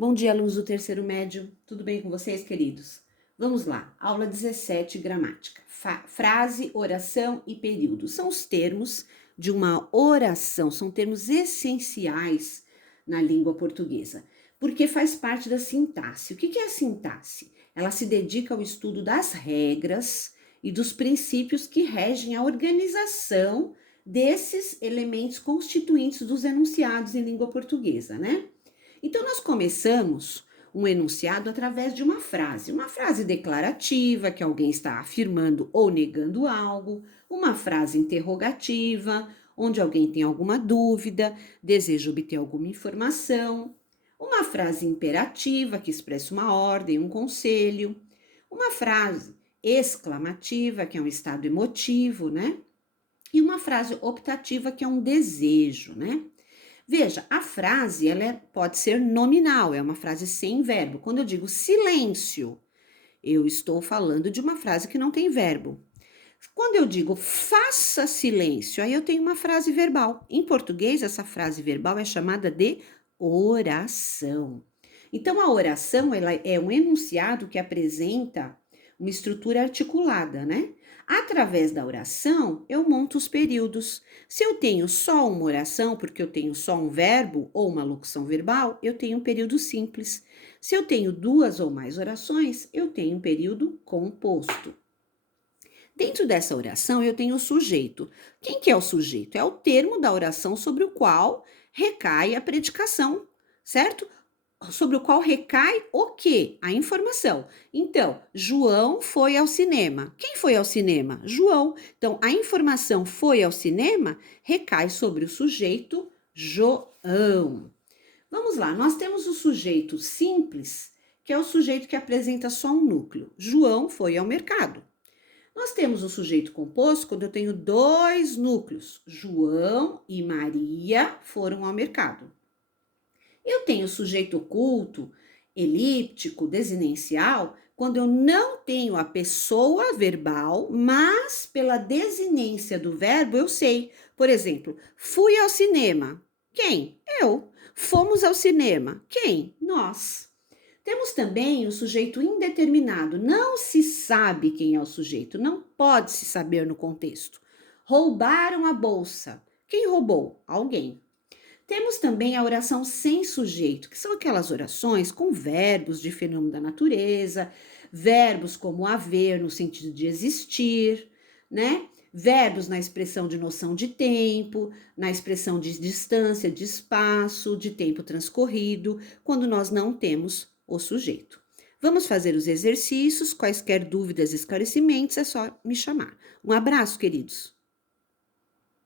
Bom dia, alunos do terceiro médio. Tudo bem com vocês, queridos? Vamos lá. Aula 17, gramática. Frase, oração e período. São os termos de uma oração, são termos essenciais na língua portuguesa, porque faz parte da sintaxe. O que é a sintaxe? Ela se dedica ao estudo das regras e dos princípios que regem a organização desses elementos constituintes dos enunciados em língua portuguesa, né? Então, nós começamos um enunciado através de uma frase declarativa, que alguém está afirmando ou negando algo, uma frase interrogativa, onde alguém tem alguma dúvida, deseja obter alguma informação, uma frase imperativa, que expressa uma ordem, um conselho, uma frase exclamativa, que é um estado emotivo, né? E uma frase optativa, que é um desejo, né? Veja, a frase pode ser nominal, é uma frase sem verbo. Quando eu digo silêncio, eu estou falando de uma frase que não tem verbo. Quando eu digo faça silêncio, aí eu tenho uma frase verbal. Em português, essa frase verbal é chamada de oração. Então, a oração ela é um enunciado que apresenta uma estrutura articulada, né? Através da oração, eu monto os períodos. Se eu tenho só uma oração, porque eu tenho só um verbo ou uma locução verbal, eu tenho um período simples. Se eu tenho duas ou mais orações, eu tenho um período composto. Dentro dessa oração, eu tenho o sujeito. Quem que é o sujeito? É o termo da oração sobre o qual recai a predicação, certo? Sobre o qual recai o quê? A informação. Então, João foi ao cinema. Quem foi ao cinema? João. Então, a informação foi ao cinema recai sobre o sujeito João. Vamos lá, nós temos o sujeito simples, que é o sujeito que apresenta só um núcleo. João foi ao mercado. Nós temos o sujeito composto quando eu tenho dois núcleos. João e Maria foram ao mercado. Eu tenho sujeito oculto, elíptico, desinencial, quando eu não tenho a pessoa verbal, mas pela desinência do verbo eu sei. Por exemplo, fui ao cinema. Quem? Eu. Fomos ao cinema. Quem? Nós. Temos também o sujeito indeterminado. Não se sabe quem é o sujeito, não pode se saber no contexto. Roubaram a bolsa. Quem roubou? Alguém. Temos também a oração sem sujeito, que são aquelas orações com verbos de fenômeno da natureza, verbos como haver no sentido de existir, né? Verbos na expressão de noção de tempo, na expressão de distância, de espaço, de tempo transcorrido, quando nós não temos o sujeito. Vamos fazer os exercícios, quaisquer dúvidas, esclarecimentos, é só me chamar. Um abraço, queridos!